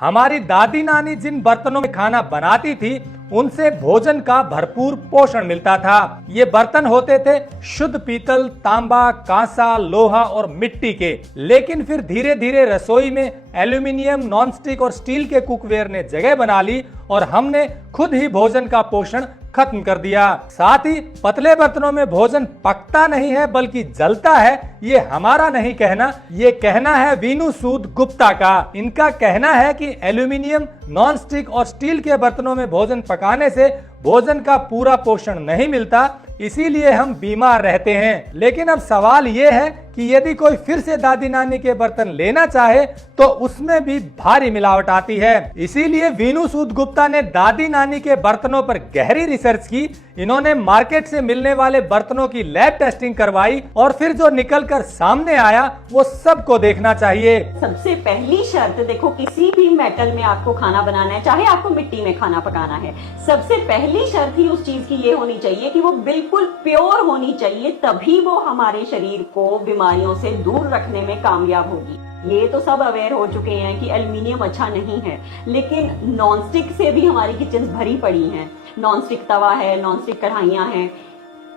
हमारी दादी नानी जिन बर्तनों में खाना बनाती थी उनसे भोजन का भरपूर पोषण मिलता था। ये बर्तन होते थे शुद्ध पीतल, तांबा, कांसा, लोहा और मिट्टी के। लेकिन फिर धीरे धीरे रसोई में एल्यूमिनियम, नॉनस्टिक और स्टील के कुकवेयर ने जगह बना ली और हमने खुद ही भोजन का पोषण खत्म कर दिया। साथ ही पतले बर्तनों में भोजन पकता नहीं है बल्कि जलता है। ये हमारा नहीं कहना, ये कहना है वीनू सूद गुप्ता का। इनका कहना है कि एल्यूमिनियम, नॉनस्टिक और स्टील के बर्तनों में भोजन पकाने से भोजन का पूरा पोषण नहीं मिलता, इसीलिए हम बीमार रहते हैं। लेकिन अब सवाल ये है कि यदि कोई फिर से दादी नानी के बर्तन लेना चाहे तो उसमें भी भारी मिलावट आती है। इसीलिए वीनू सूद गुप्ता ने दादी नानी के बर्तनों पर गहरी रिसर्च की। इन्होंने मार्केट से मिलने वाले बर्तनों की लैब टेस्टिंग करवाई और फिर जो निकलकर सामने आया वो सबको देखना चाहिए। सबसे पहली शर्त देखो, किसी भी मेटल में आपको खाना बनाना है, चाहे आपको मिट्टी में खाना पकाना है, सबसे पहली शर्त ही उस चीज की ये होनी चाहिए कि वो बिल्कुल प्योर होनी चाहिए, तभी वो हमारे शरीर को बीमारियों से दूर रखने में कामयाब होगी। ये तो सब अवेयर हो चुके हैं कि एल्युमिनियम अच्छा नहीं है, लेकिन नॉनस्टिक से भी हमारी किचन भरी पड़ी हैं। नॉनस्टिक तवा है, नॉनस्टिक कढ़ाइयां हैं,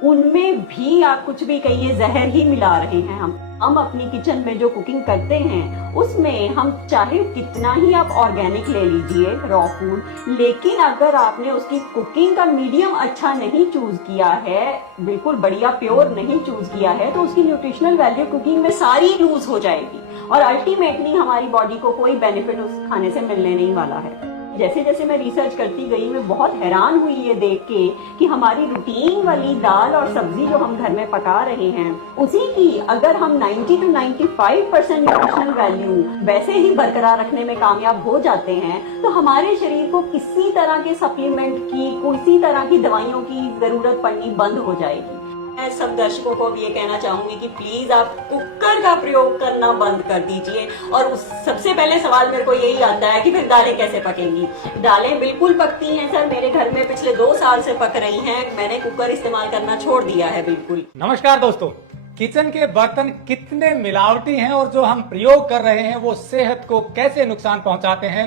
उनमें भी आप कुछ भी कहिए जहर ही मिला रहे हैं। हम अपनी किचन में जो कुकिंग करते हैं उसमें हम चाहे कितना ही आप ऑर्गेनिक ले लीजिए रॉ फूड, लेकिन अगर आपने उसकी कुकिंग का मीडियम अच्छा नहीं चूज किया है, बिल्कुल बढ़िया प्योर नहीं चूज किया है, तो उसकी न्यूट्रिशनल वैल्यू कुकिंग में सारी लूज हो जाएगी और अल्टीमेटली हमारी बॉडी को कोई बेनिफिट उस खाने से मिलने नहीं वाला है। जैसे जैसे मैं रिसर्च करती गई, मैं बहुत हैरान हुई ये देख के कि हमारी रूटीन वाली दाल और सब्जी जो हम घर में पका रहे हैं, उसी की अगर हम 90 to 95% न्यूट्रिशनल वैल्यू वैसे ही बरकरार रखने में कामयाब हो जाते हैं, तो हमारे शरीर को किसी तरह के सप्लीमेंट की, किसी तरह की दवाइयों की जरूरत पड़नी बंद हो जाएगी। मैं सब दर्शकों को भी ये कहना चाहूंगी कि प्लीज आप कुकर का प्रयोग करना बंद कर दीजिए। और सबसे पहले सवाल मेरे को यही आता है कि फिर दालें कैसे पकेंगी। दालें बिल्कुल पकती हैं सर, मेरे घर में पिछले 2 साल से पक रही हैं, मैंने कुकर इस्तेमाल करना छोड़ दिया है बिल्कुल। नमस्कार दोस्तों, किचन के बर्तन कितने मिलावटी हैं और जो हम प्रयोग कर रहे हैं वो सेहत को कैसे नुकसान पहुंचाते हैं,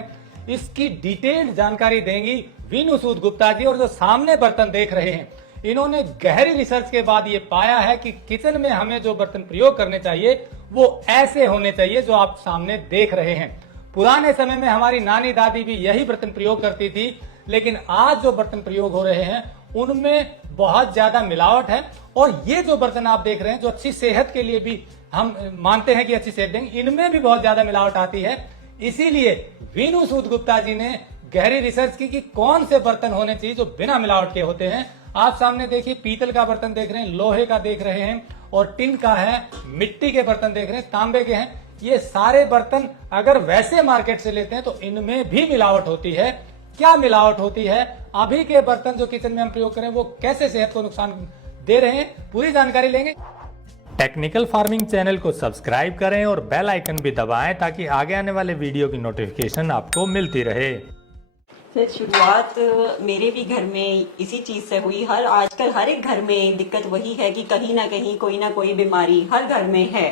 इसकी डिटेल्ड जानकारी देंगी वीनू सूद गुप्ता जी। और जो सामने बर्तन देख रहे हैं, इन्होंने गहरी रिसर्च के बाद ये पाया है कि किचन में हमें जो बर्तन प्रयोग करने चाहिए वो ऐसे होने चाहिए जो आप सामने देख रहे हैं। पुराने समय में हमारी नानी दादी भी यही बर्तन प्रयोग करती थी, लेकिन आज जो बर्तन प्रयोग हो रहे हैं उनमें बहुत ज्यादा मिलावट है। और ये जो बर्तन आप देख रहे हैं, जो अच्छी सेहत के लिए भी हम मानते हैं कि अच्छी सेहत देंगे, इनमें भी बहुत ज्यादा मिलावट आती है। इसीलिए वीनू सूद गुप्ता जी ने गहरी रिसर्च की कि कौन से बर्तन होने चाहिए जो बिना मिलावट के होते हैं। आप सामने देखिए, पीतल का बर्तन देख रहे हैं, लोहे का देख रहे हैं और टिन का है, मिट्टी के बर्तन देख रहे हैं, तांबे के हैं। ये सारे बर्तन अगर वैसे मार्केट से लेते हैं तो इनमें भी मिलावट होती है। क्या मिलावट होती है, अभी के बर्तन जो किचन में हम प्रयोग करें वो कैसे सेहत को नुकसान दे रहे हैं, पूरी जानकारी लेंगे। टेक्निकल फार्मिंग चैनल को सब्सक्राइब करें और बेल आइकन भी दबाएं ताकि आगे आने वाले वीडियो की नोटिफिकेशन आपको मिलती रहे। सर, शुरुआत मेरे भी घर में इसी चीज से हुई। आजकल हर एक घर में दिक्कत वही है कि कहीं ना कहीं कोई ना कोई बीमारी हर घर में है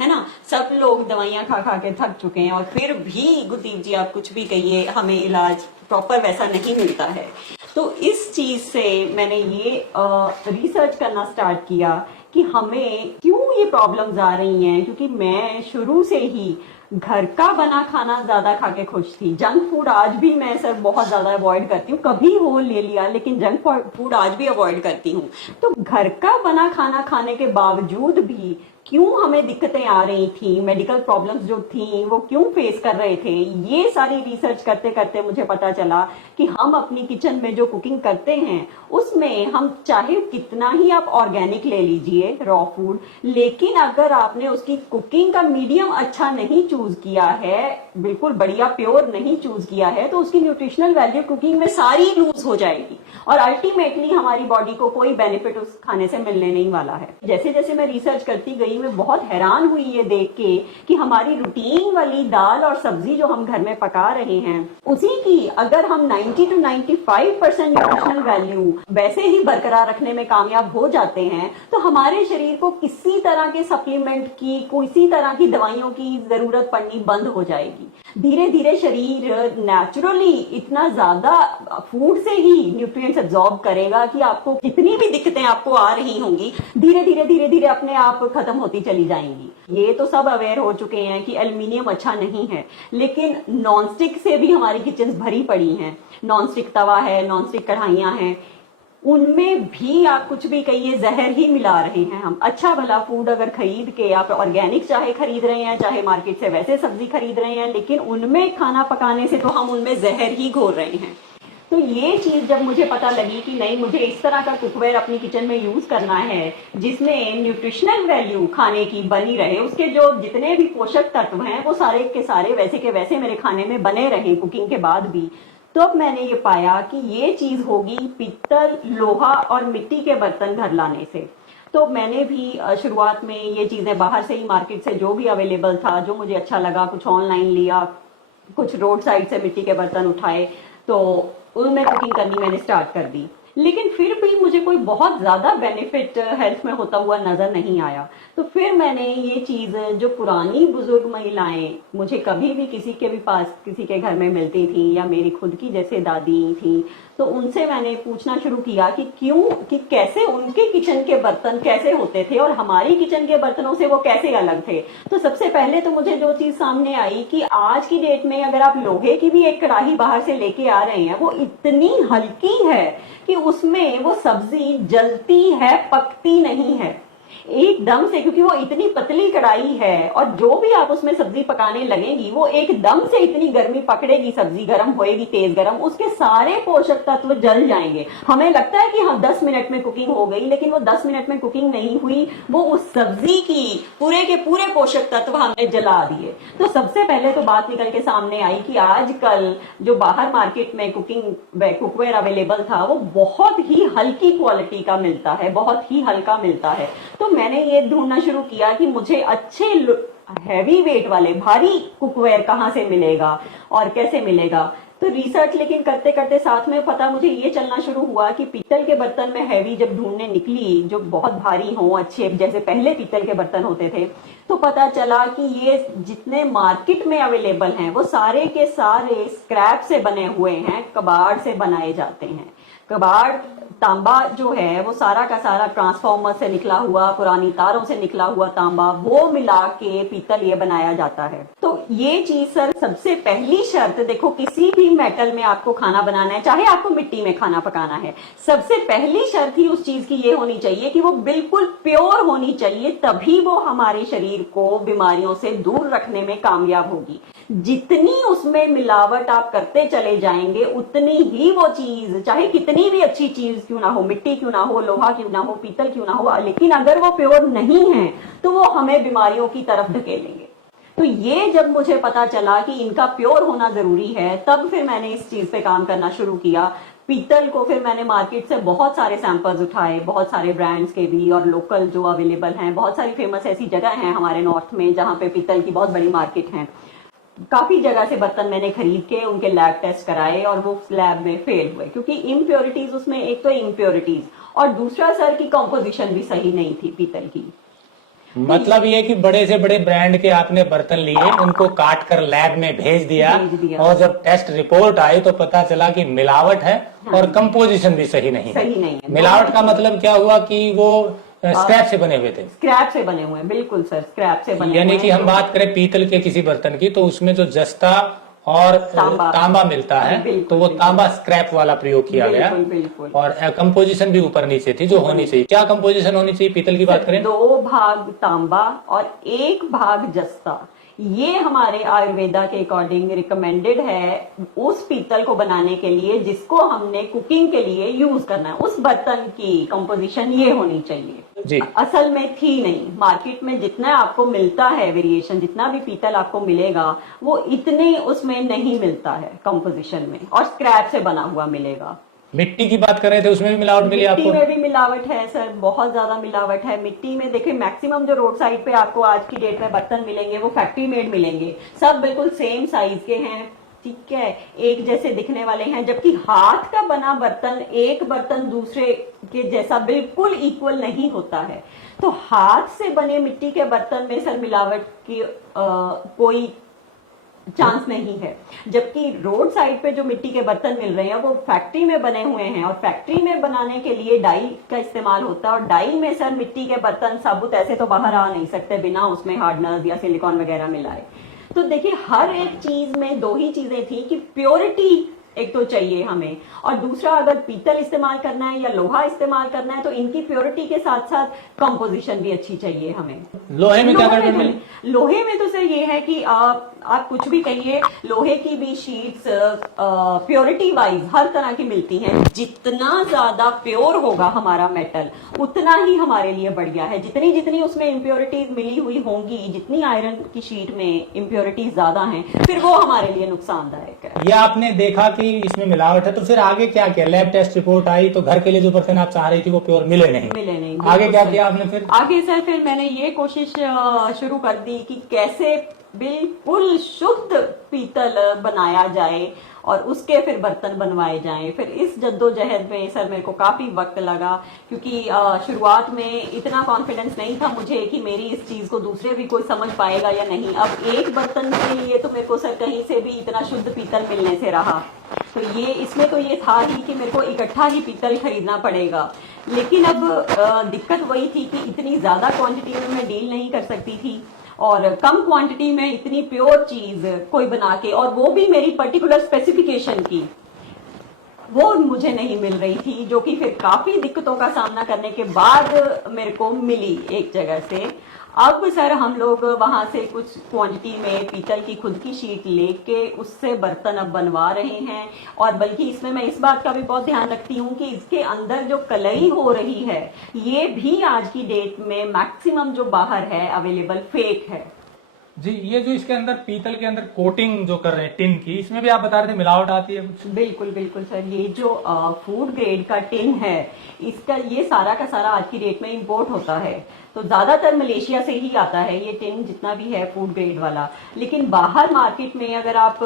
ना। सब लोग दवाइयां खा खा के थक चुके हैं और फिर भी गुरदीप जी आप कुछ भी कहिए, हमें इलाज प्रॉपर वैसा नहीं मिलता है। तो इस चीज से मैंने ये रिसर्च करना स्टार्ट किया कि हमें क्यों ये प्रॉब्लम्स आ रही हैं, क्योंकि मैं शुरू से ही घर का बना खाना ज्यादा खा के खुश थी। जंक फूड आज भी मैं सर बहुत ज्यादा अवॉइड करती हूँ, कभी हो ले लिया, लेकिन जंक फूड आज भी अवॉइड करती हूँ। तो घर का बना खाना खाने के बावजूद भी क्यों हमें दिक्कतें आ रही थी, मेडिकल प्रॉब्लम्स जो थी वो क्यों फेस कर रहे थे, ये सारी रिसर्च करते करते मुझे पता चला कि हम अपनी किचन में जो कुकिंग करते हैं उसमें हम चाहे कितना ही आप ऑर्गेनिक ले लीजिए रॉ फूड, लेकिन अगर आपने उसकी कुकिंग का मीडियम अच्छा नहीं चूज किया है, बिल्कुल बढ़िया प्योर नहीं चूज किया है, तो उसकी न्यूट्रिशनल वैल्यू कुकिंग में सारी लूज हो जाएगी और अल्टीमेटली हमारी बॉडी को कोई बेनिफिट उस खाने से मिलने नहीं वाला है। जैसे जैसे मैं रिसर्च करती गई वाकई में बहुत हैरान हुई ये देख के कि हमारी रूटीन वाली दाल और सब्जी जो हम घर में पका रहे हैं उसी की अगर हम 90 to 95% न्यूट्रिशनल वैल्यू वैसे ही बरकरार रखने में कामयाब हो जाते हैं तो हमारे शरीर को किसी तरह के सप्लीमेंट की किसी तरह की दवाइयों की जरूरत पड़नी बंद हो जाएगी। धीरे धीरे शरीर नेचुरली इतना ज्यादा फूड से ही न्यूट्रिएंट्स एब्जॉर्ब करेगा कि आपको कितनी भी दिक्कतें आपको आ रही होंगी धीरे धीरे अपने आप खत्म होती चली जाएंगी। ये तो सब अवेयर हो चुके हैं कि एल्युमिनियम अच्छा नहीं है, लेकिन नॉनस्टिक से भी हमारी किचन भरी पड़ी हैं। नॉनस्टिक तवा है, नॉनस्टिक कढ़ाइयां हैं, उनमें भी आप कुछ भी कहिए जहर ही मिला रहे हैं। हम अच्छा भला फूड अगर खरीद के आप ऑर्गेनिक चाहे खरीद रहे हैं चाहे मार्केट से वैसे सब्जी खरीद रहे हैं, लेकिन उनमें खाना पकाने से तो हम उनमें जहर ही घोल रहे हैं। तो ये चीज जब मुझे पता लगी कि नहीं मुझे इस तरह का कुकवेयर अपनी किचन में यूज करना है जिसमें न्यूट्रिशनल वैल्यू खाने की बनी रहे, उसके जो जितने भी पोषक तत्व हैं वो सारे के सारे वैसे के वैसे मेरे खाने में बने रहे कुकिंग के बाद भी, तो अब मैंने ये पाया कि ये चीज होगी पीतल, लोहा और मिट्टी के बर्तन घर लाने से। तो मैंने भी शुरुआत में ये चीजें बाहर से ही मार्केट से जो भी अवेलेबल था, जो मुझे अच्छा लगा, कुछ ऑनलाइन लिया, कुछ रोड साइड से मिट्टी के बर्तन उठाए, तो उनमें कुकिंग करनी मैंने स्टार्ट कर दी। लेकिन फिर भी मुझे कोई बहुत ज्यादा बेनिफिट हेल्थ में होता हुआ नजर नहीं आया। तो फिर मैंने ये चीज जो पुरानी बुजुर्ग महिलाएं मुझे कभी भी किसी के भी पास किसी के घर में मिलती थी या मेरी खुद की जैसे दादी थी, तो उनसे मैंने पूछना शुरू किया कि क्यों, कि कैसे उनके किचन के बर्तन कैसे होते थे और हमारी किचन के बर्तनों से वो कैसे अलग थे। तो सबसे पहले तो मुझे जो चीज सामने आई कि आज की डेट में अगर आप लोहे की भी एक कढ़ाई बाहर से लेके आ रहे हैं, वो इतनी हल्की है कि उसमें वो सब्जी जलती है, पकती नहीं है एकदम से, क्योंकि वो इतनी पतली कढ़ाई है और जो भी आप उसमें सब्जी पकाने लगेंगी वो एकदम से इतनी गर्मी पकड़ेगी, सब्जी गर्म होएगी, तेज गर्म, उसके सारे पोषक तत्व जल जाएंगे। हमें लगता है कि हाँ 10 मिनट में कुकिंग हो गई, लेकिन वो 10 मिनट में कुकिंग नहीं हुई, वो उस सब्जी की पूरे के पूरे पोषक तत्व हमने जला दिए। तो सबसे पहले तो बात निकल के सामने आई कि आजकल जो बाहर मार्केट में कुकवेयर अवेलेबल था वो बहुत ही हल्की क्वालिटी का मिलता है, बहुत ही हल्का मिलता है। तो मैंने ये ढूंढना शुरू किया कि मुझे अच्छे हैवी वेट वाले भारी कुकवेयर कहाँ से मिलेगा और कैसे मिलेगा। तो रिसर्च लेकिन करते करते साथ में पता मुझे ये चलना शुरू हुआ कि पीतल के बर्तन में हैवी जब ढूंढने निकली जो बहुत भारी हो, अच्छे जैसे पहले पीतल के बर्तन होते थे, तो पता चला कि ये जितने मार्केट में अवेलेबल हैं वो सारे के सारे स्क्रैप से बने हुए हैं, कबाड़ से बनाए जाते हैं। कबाड़ तांबा जो है वो सारा का सारा ट्रांसफार्मर से निकला हुआ, पुरानी तारों से निकला हुआ तांबा, वो मिला के पीतल ये बनाया जाता है। तो ये चीज सर सबसे पहली शर्त, देखो किसी भी मेटल में आपको खाना बनाना है, चाहे आपको मिट्टी में खाना पकाना है, सबसे पहली शर्त ही उस चीज की ये होनी चाहिए कि वो बिल्कुल प्योर होनी चाहिए, तभी वो हमारे शरीर को बीमारियों से दूर रखने में कामयाब होगी। जितनी उसमें मिलावट आप करते चले जाएंगे उतनी ही वो चीज, चाहे कितनी भी अच्छी चीज क्यों ना हो, मिट्टी क्यों ना हो, लोहा क्यों ना हो, पीतल क्यों ना हो, लेकिन अगर वो प्योर नहीं है तो वो हमें बीमारियों की तरफ धकेलेंगे। तो ये जब मुझे पता चला कि इनका प्योर होना जरूरी है, तब फिर मैंने इस चीज पे काम करना शुरू किया। पीतल को फिर मैंने मार्केट से बहुत सारे सैंपल्स उठाए, बहुत सारे ब्रांड्स के भी और लोकल जो अवेलेबल हैं, बहुत सारी फेमस ऐसी जगह हैं हमारे नॉर्थ में जहाँ पे पीतल की बहुत बड़ी मार्केट है। काफी जगह से बर्तन मैंने खरीद के उनके लैब टेस्ट कराए और वो लैब में फेल हुए, क्योंकि इम्प्योरिटीज उसमें, एक तो इम्प्योरिटीज और दूसरा सर की कंपोजिशन भी सही नहीं थी पीतल की। मतलब ये कि बड़े से बड़े ब्रांड के आपने बर्तन लिए, उनको काट कर लैब में भेज दिया और जब टेस्ट रिपोर्ट आई तो पता चला कि मिलावट है और कंपोजिशन भी सही नहीं है। मिलावट का मतलब क्या हुआ कि वो स्क्रैप से बने हुए थे। स्क्रैप से बने हुए, बिल्कुल सर, स्क्रैप से बने। यानी कि हम बात करें पीतल के किसी बर्तन की तो उसमें जो जस्ता और तांबा मिलता है, तो वो तांबा स्क्रैप वाला प्रयोग किया गया और कंपोजिशन भी ऊपर नीचे थी जो होनी चाहिए। क्या कंपोजिशन होनी चाहिए पीतल की बात करें? 2 भाग तांबा और 1 भाग जस्ता, ये हमारे आयुर्वेदा के अकॉर्डिंग रिकमेंडेड है उस पीतल को बनाने के लिए जिसको हमने कुकिंग के लिए यूज करना है। उस बर्तन की कंपोजिशन ये होनी चाहिए जी। असल में थी नहीं। मार्केट में जितना आपको मिलता है वेरिएशन, जितना भी पीतल आपको मिलेगा वो इतने उसमें नहीं मिलता है कंपोजिशन में, और स्क्रैप से बना हुआ मिलेगा। मिट्टी की बात कर रहे थे, उसमें भी मिलावट मिली मिट्टी आपको? में भी मिलावट है सर, बहुत ज्यादा मिलावट है मिट्टी में। देखिए मैक्सिमम जो रोड साइड पे आपको आज की डेट में बर्तन मिलेंगे वो फैक्ट्री मेड मिलेंगे, सब बिल्कुल सेम साइज के हैं, ठीक है, एक जैसे दिखने वाले हैं। जबकि हाथ का बना बर्तन एक बर्तन दूसरे के जैसा बिल्कुल इक्वल नहीं होता है। तो हाथ से बने मिट्टी के बर्तन में सर मिलावट की कोई चांस नहीं है। जबकि रोड साइड पे जो मिट्टी के बर्तन मिल रहे हैं वो फैक्ट्री में बने हुए हैं, और फैक्ट्री में बनाने के लिए डाई का इस्तेमाल होता है, और डाई में सर मिट्टी के बर्तन साबुत ऐसे तो बाहर आ नहीं सकते बिना उसमें हार्डनर्स या सिलिकॉन वगैरह मिलाए। तो देखिए हर एक चीज में दो ही चीजें थी कि प्योरिटी एक तो चाहिए हमें, और दूसरा अगर पीतल इस्तेमाल करना है या लोहा इस्तेमाल करना है तो इनकी प्योरिटी के साथ साथ कंपोजिशन भी अच्छी चाहिए हमें। लोहे में क्या गड़बड़ मिली? लोहे में तो सर ये है कि आप कुछ भी कहिए, लोहे की भी शीट्स प्योरिटी वाइज हर तरह की मिलती हैं। जितना ज्यादा प्योर होगा हमारा मेटल उतना ही हमारे लिए बढ़िया है। जितनी जितनी उसमें इम्प्योरिटीज मिली हुई होंगी, जितनी आयरन की शीट में इम्प्योरिटीज ज्यादा हैं, फिर वो हमारे लिए नुकसानदायक है। ये आपने देखा कि इसमें मिलावट है, तो फिर आगे क्या किया? लैब टेस्ट रिपोर्ट आई तो घर के लिए जो बर्तन आप चाह रही थी वो प्योर मिले नहीं। आगे क्या किया आपने फिर? आगे सर फिर मैंने ये कोशिश शुरू कर दी कि कैसे बिल्कुल शुद्ध पीतल बनाया जाए और उसके फिर बर्तन बनवाए जाएं। फिर इस जद्दोजहद में सर मेरे को काफी वक्त लगा, क्योंकि शुरुआत में इतना कॉन्फिडेंस नहीं था मुझे कि मेरी इस चीज को दूसरे भी कोई समझ पाएगा या नहीं। अब एक बर्तन के लिए तो मेरे को सर कहीं से भी इतना शुद्ध पीतल मिलने से रहा, तो ये इसमें तो ये था ही कि मेरे को इकट्ठा ही पीतल खरीदना पड़ेगा। लेकिन अब दिक्कत वही थी कि इतनी ज्यादा क्वांटिटी में मैं डील नहीं कर सकती थी, और कम क्वांटिटी में इतनी प्योर चीज कोई बना के, और वो भी मेरी पर्टिकुलर स्पेसिफिकेशन की, वो मुझे नहीं मिल रही थी, जो कि फिर काफी दिक्कतों का सामना करने के बाद मेरे को मिली एक जगह से। अब सर हम लोग वहां से कुछ क्वांटिटी में पीतल की खुद की शीट लेके उससे बर्तन अब बनवा रहे हैं। और बल्कि इसमें मैं इस बात का भी बहुत ध्यान रखती हूँ कि इसके अंदर जो कलई हो रही है ये भी आज की डेट में मैक्सिमम जो बाहर है अवेलेबल फेक है जी। ये जो इसके अंदर पीतल के अंदर कोटिंग जो कर रहे हैं टिन की, इसमें भी आप बता रहे थे मिलावट आती है कुछ? बिल्कुल बिल्कुल सर, ये जो फूड ग्रेड का टिन है इसका ये सारा का सारा आज की डेट में इंपोर्ट होता है। तो ज्यादातर मलेशिया से ही आता है ये टिन जितना भी है फूड ग्रेड वाला। लेकिन बाहर मार्केट में अगर आप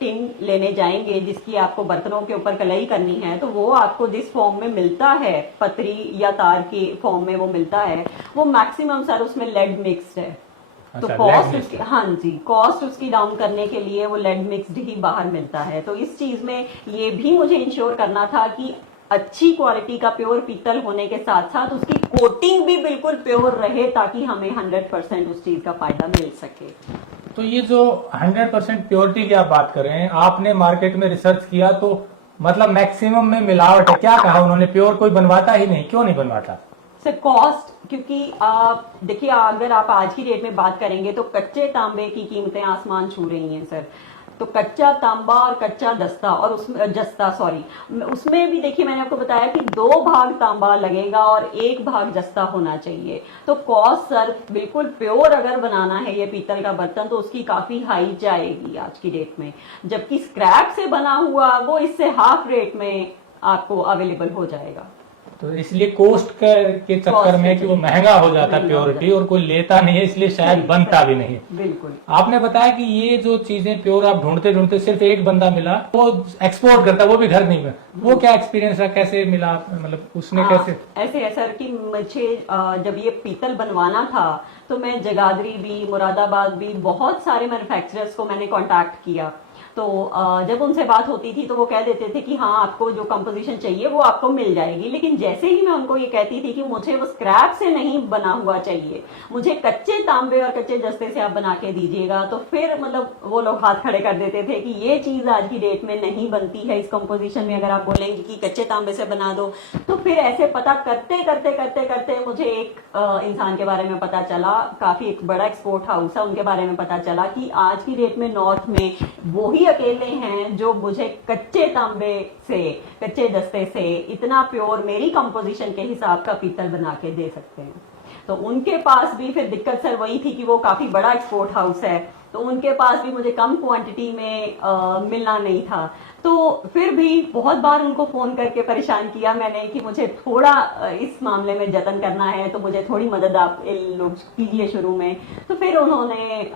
टिन लेने जाएंगे जिसकी आपको बर्तनों के ऊपर कलई करनी है, तो वो आपको जिस फॉर्म में मिलता है, पतरी या तार के फॉर्म में वो मिलता है, वो मैक्सिमम सर उसमें लेड मिक्स्ड है। तो कॉस्ट उसकी, हाँ जी, कॉस्ट उसकी डाउन करने के लिए वो लेड मिक्स्ड ही बाहर मिलता है। तो इस चीज में ये भी मुझे इंश्योर करना था कि अच्छी क्वालिटी का प्योर पीतल होने के साथ साथ उसकी कोटिंग भी बिल्कुल प्योर रहे, ताकि हमें 100% उस चीज का फायदा मिल सके। तो ये जो 100% प्योरिटी की आप बात कर रहे हैं, आपने मार्केट में रिसर्च किया तो मतलब मैक्सिमम में मिलावट है, क्या कहा उन्होंने? प्योर कोई बनवाता ही नहीं, क्यों नहीं बनवाता? सर कॉस्ट, क्योंकि देखिए अगर आप आज की डेट में बात करेंगे तो कच्चे तांबे की कीमतें आसमान छू रही हैं सर। तो कच्चा तांबा और कच्चा दस्ता और उसमें जस्ता उसमें भी देखिए मैंने आपको बताया कि 2 भाग तांबा लगेगा और 1 भाग जस्ता होना चाहिए। तो कॉस्ट सर बिल्कुल प्योर अगर बनाना है ये पीतल का बर्तन तो उसकी काफी हाई जाएगी आज की डेट में, जबकि स्क्रैप से बना हुआ वो इससे हाफ रेट में आपको अवेलेबल हो जाएगा। तो इसलिए कॉस्ट के चक्कर में कि वो महंगा हो जाता है प्योरिटी, और कोई लेता नहीं है, इसलिए शायद बनता भी नहीं। बिल्कुल। आपने बताया कि ये जो चीजें प्योर आप ढूंढते ढूंढते सिर्फ एक बंदा मिला, वो एक्सपोर्ट करता, वो भी घर नहीं में। वो क्या एक्सपीरियंस रहा, कैसे मिला, मतलब उसने कैसे? ऐसे है सर कि मुझे जब ये पीतल बनवाना था तो मैं जगाधरी भी, मुरादाबाद भी, बहुत सारे मैन्युफैक्चरर्स को मैंने कॉन्टैक्ट किया। तो जब उनसे बात होती थी तो वो कह देते थे कि हाँ आपको जो कंपोजिशन चाहिए वो आपको मिल जाएगी। लेकिन जैसे ही मैं उनको ये कहती थी कि मुझे वो स्क्रैप से नहीं बना हुआ चाहिए, मुझे कच्चे तांबे और कच्चे जस्ते से आप बना के दीजिएगा, तो फिर मतलब वो लोग हाथ खड़े कर देते थे कि ये चीज आज की डेट में नहीं बनती है इस कंपोजिशन में। अगर आप बोलेंगे कि कच्चे तांबे से बना दो, तो फिर ऐसे पता करते करते करते करते मुझे एक इंसान के बारे में पता चला, काफी एक बड़ा एक्सपोर्ट हाउस है, उनके बारे में पता चला कि आज की डेट में नॉर्थ में वो ही अकेले हैं जो मुझे कच्चे तांबे से, कच्चे दस्ते से इतना प्योर मेरी कंपोजिशन के हिसाब का पीतल बना के दे सकते हैं। तो उनके पास भी फिर दिक्कत सर वही थी कि वो काफी बड़ा एक्सपोर्ट हाउस है, तो उनके पास भी मुझे कम क्वांटिटी में मिलना नहीं था। तो फिर भी बहुत बार उनको फोन करके परेशान किया मैंने कि मुझे थोड़ा इस मामले में जतन करना है, तो मुझे थोड़ी मदद आप इन लोग कीजिए शुरू में। तो फिर उन्होंने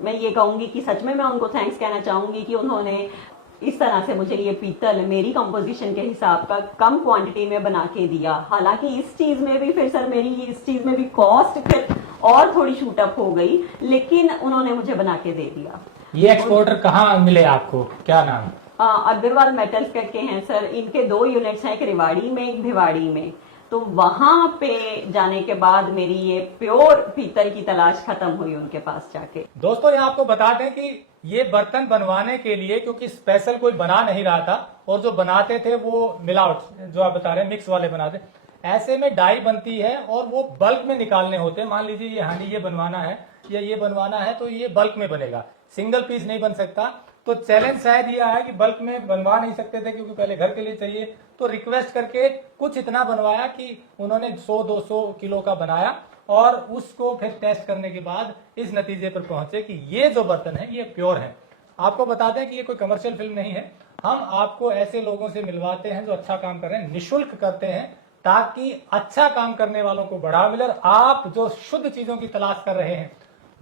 मैं ये कहूंगी कि सच में मैं उनको थैंक्स कहना चाहूंगी कि उन्होंने इस तरह से मुझे ये पीतल मेरी कंपोजिशन के हिसाब का कम क्वांटिटी में बना के दिया। हालांकि इस चीज में भी फिर सर मेरी इस चीज में भी कॉस्ट फिर और थोड़ी शूट अप हो गई, लेकिन उन्होंने मुझे बना के दे दिया। ये एक्सपोर्टर कहाँ मिले आपको, क्या नाम? अग्रवाल मेटल्स करके हैं सर। इनके 2 यूनिट्स हैं, एक रेवाड़ी में एक भिवाड़ी में। तो वहां पे जाने के बाद मेरी ये प्योर पीतल की तलाश खत्म हुई उनके पास जाके। दोस्तों यहाँ आपको बता दें कि ये बर्तन बनवाने के लिए, क्योंकि स्पेशल कोई बना नहीं रहा था और जो बनाते थे वो मिलावट, जो आप बता रहे हैं मिक्स वाले बनाते, ऐसे में डाई बनती है और वो बल्क में निकालने होते हैं। मान लीजिए ये हांडी ये बनवाना है या ये बनवाना है तो ये बल्क में बनेगा, सिंगल पीस नहीं बन सकता। तो चैलेंज शायद ये आया कि बल्क में बनवा नहीं सकते थे क्योंकि पहले घर के लिए चाहिए, तो रिक्वेस्ट करके कुछ इतना बनवाया कि उन्होंने 100-200 किलो का बनाया और उसको फिर टेस्ट करने के बाद इस नतीजे पर पहुंचे कि ये जो बर्तन है ये प्योर है। आपको बता दें कि ये कोई कमर्शियल फिल्म नहीं है, हम आपको ऐसे लोगों से मिलवाते हैं जो अच्छा काम कर रहे हैं, निःशुल्क करते हैं ताकि अच्छा काम करने वालों को बढ़ावा मिले और आप जो शुद्ध चीजों की तलाश कर रहे हैं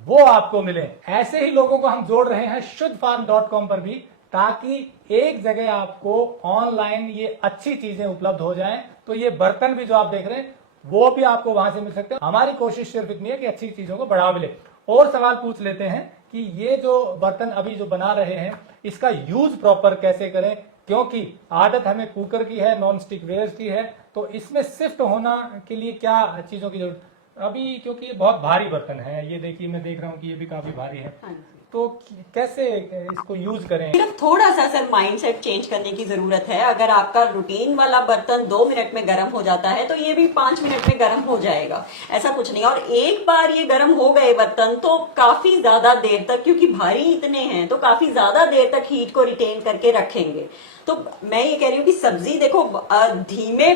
वो आपको मिले। ऐसे ही लोगों को हम जोड़ रहे हैं शुद्धफार्म.com पर भी, ताकि एक जगह आपको ऑनलाइन ये अच्छी चीजें उपलब्ध हो जाएं। तो ये बर्तन भी जो आप देख रहे हैं वो भी आपको वहां से मिल सकते हैं। हमारी कोशिश सिर्फ इतनी है कि अच्छी चीजों को बढ़ावा मिले। और सवाल पूछ लेते हैं कि ये जो बर्तन अभी जो बना रहे हैं इसका यूज प्रॉपर कैसे करें, क्योंकि आदत हमें कुकर की है, नॉन स्टिक वेयर्स की है, तो इसमें शिफ्ट होना के लिए क्या चीजों की जरूरत अभी, क्योंकि ये बहुत भारी बर्तन है। ये देखिए मैं देख रहा हूँ कि ये भी काफी भारी है, तो कैसे इसको यूज करें? सिर्फ थोड़ा सा सर माइंडसेट चेंज करने की जरूरत है। अगर आपका रूटीन वाला बर्तन 2 मिनट में गर्म हो जाता है तो ये भी 5 मिनट में गर्म हो जाएगा, ऐसा कुछ नहीं। और एक बार ये गर्म हो गए बर्तन तो काफी ज्यादा देर तक, क्योंकि भारी इतने हैं तो काफी ज्यादा देर तक हीट को रिटेन करके रखेंगे। तो मैं ये कह रही हूँ कि सब्जी देखो धीमे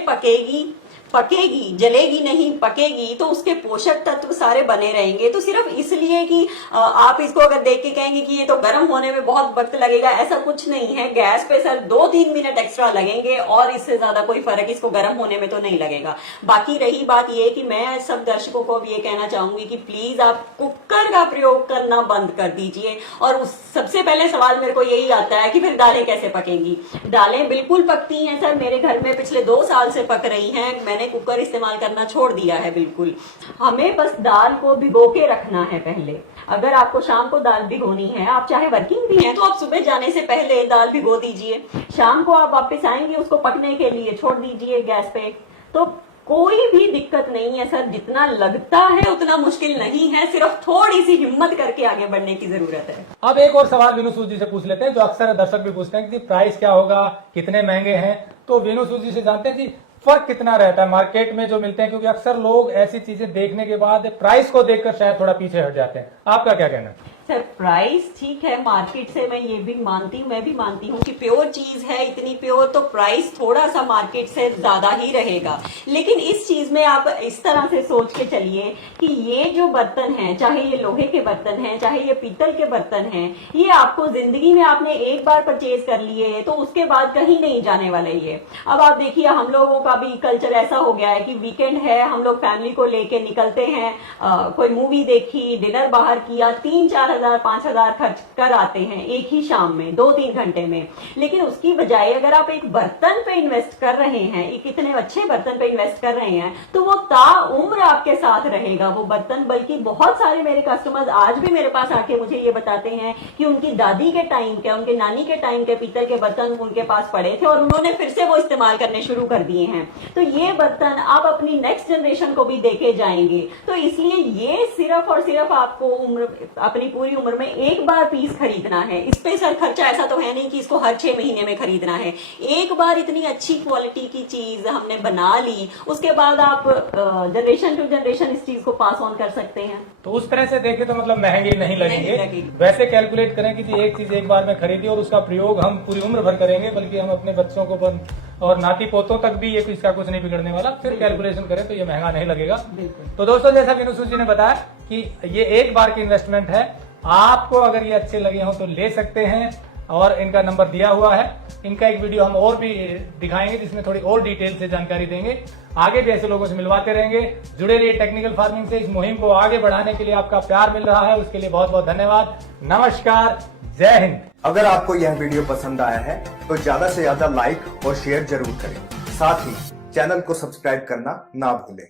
पकेगी, जलेगी नहीं, पकेगी, तो उसके पोषक तत्व सारे बने रहेंगे। तो सिर्फ इसलिए कि आप इसको अगर देख के कहेंगे कि ये तो गर्म होने में बहुत वक्त लगेगा, ऐसा कुछ नहीं है। गैस पे सर 2-3 मिनट एक्स्ट्रा लगेंगे और इससे ज्यादा कोई फर्क इसको गर्म होने में तो नहीं लगेगा। बाकी रही बात ये कि मैं सब दर्शकों को भी ये कहना चाहूंगी कि प्लीज आप कुकर का प्रयोग करना बंद कर दीजिए। और सबसे पहले सवाल मेरे को यही आता है कि फिर दालें कैसे पकेंगी। दालें बिल्कुल पकती हैं सर, मेरे घर में पिछले 2 साल से पक रही हैं। मैंने कुकर इस्तेमाल करना छोड़ दिया है बिल्कुल। हमें बस दाल को भिगो के रखना है पहले। अगर आपको शाम को दाल भिगोनी है, आप चाहे वर्किंग भी हैं तो आप सुबह जाने से पहले दाल भिगो दीजिए, शाम को आप वापस आएंगे उसको पकने के लिए छोड़ दीजिए गैस पे। तो कोई भी दिक्कत नहीं है सर, जितना लगता है उतना मुश्किल नहीं है, सिर्फ थोड़ी सी हिम्मत करके आगे बढ़ने की जरूरत है। अब एक और सवाल विनू सूद जी से पूछ लेते हैं, जो अक्सर दर्शक भी पूछते हैं कि प्राइस क्या होगा, कितने महंगे हैं। तो विनू सूद जी से जानते हैं कि फर्क कितना रहता है मार्केट में जो मिलते हैं, क्योंकि अक्सर लोग ऐसी चीजें देखने के बाद प्राइस को देखकर शायद थोड़ा पीछे हट जाते हैं। आपका क्या कहना है? सर प्राइस ठीक है मार्केट से, मैं ये भी मानती हूँ, मैं भी मानती हूँ कि प्योर चीज है, इतनी प्योर तो प्राइस थोड़ा सा मार्केट से ज्यादा ही रहेगा। लेकिन इस चीज में आप इस तरह से सोच के चलिए कि ये जो बर्तन है, चाहे ये लोहे के बर्तन हैं, चाहे ये पीतल के बर्तन हैं, ये आपको जिंदगी में आपने एक बार परचेज कर लिए तो उसके बाद कहीं नहीं जाने वाले ये। अब आप देखिए हम लोगों का भी कल्चर ऐसा हो गया है कि वीकेंड है, हम लोग फैमिली को लेके निकलते हैं, कोई मूवी देखी, डिनर बाहर किया, 3-4 हजार 5,000 खर्च कर आते हैं एक ही शाम में 2-3 घंटे में। लेकिन उसकी बजाय अगर आप एक बर्तन पे इन्वेस्ट कर रहे हैं, एक इतने अच्छे बर्तन पे इन्वेस्ट कर रहे हैं, तो वो ताउम्र आपके साथ रहेगा वो बर्तन। बल्कि बहुत सारे मेरे कस्टमर्स आज भी मेरे पास आके मुझे ये बताते हैं कि उनकी दादी के टाइम के, उनके नानी के टाइम के पीतल के बर्तन उनके पास पड़े थे और उन्होंने फिर से वो इस्तेमाल करने शुरू कर दिए हैं। तो ये बर्तन आप अपनी नेक्स्ट जनरेशन को भी देके जाएंगे। तो इसलिए ये सिर्फ और सिर्फ आपको अपनी पूरी उम्र में एक बार पीस खरीदना है। इस पे सर खर्चा ऐसा तो है नहीं कि इसको हर 6 महीने में खरीदना है। एक बार इतनी अच्छी क्वालिटी की चीज हमने बना ली, उसके बाद आप जनरेशन टू जनरेशन इस चीज को पास ऑन कर सकते हैं। तो उस तरह से देखें तो मतलब महंगी नहीं लगेंगे। वैसे कैलकुलेट करें कि एक चीज एक बार में खरीदी और उसका प्रयोग हम पूरी उम्र भर करेंगे, बल्कि हम अपने बच्चों को और नाती पोतों तक भी ये इसका कुछ नहीं बिगड़ने वाला। फिर कैलकुलेशन करें तो ये महंगा नहीं लगेगा। तो दोस्तों जैसा विनू सूद जी ने बताया कि ये एक बार की इन्वेस्टमेंट है, आपको अगर ये अच्छे लगे हो तो ले सकते हैं। और इनका नंबर दिया हुआ है। इनका एक वीडियो हम और भी दिखाएंगे जिसमें थोड़ी और डिटेल से जानकारी देंगे। आगे भी ऐसे लोगों से मिलवाते रहेंगे। जुड़े रहिए टेक्निकल फार्मिंग से। इस मुहिम को आगे बढ़ाने के लिए आपका प्यार मिल रहा है, उसके लिए बहुत बहुत धन्यवाद। नमस्कार, जय हिंद। अगर आपको यह वीडियो पसंद आया है तो ज्यादा से ज्यादा लाइक और शेयर जरूर करें। साथ ही चैनल को सब्सक्राइब करना ना भूलें।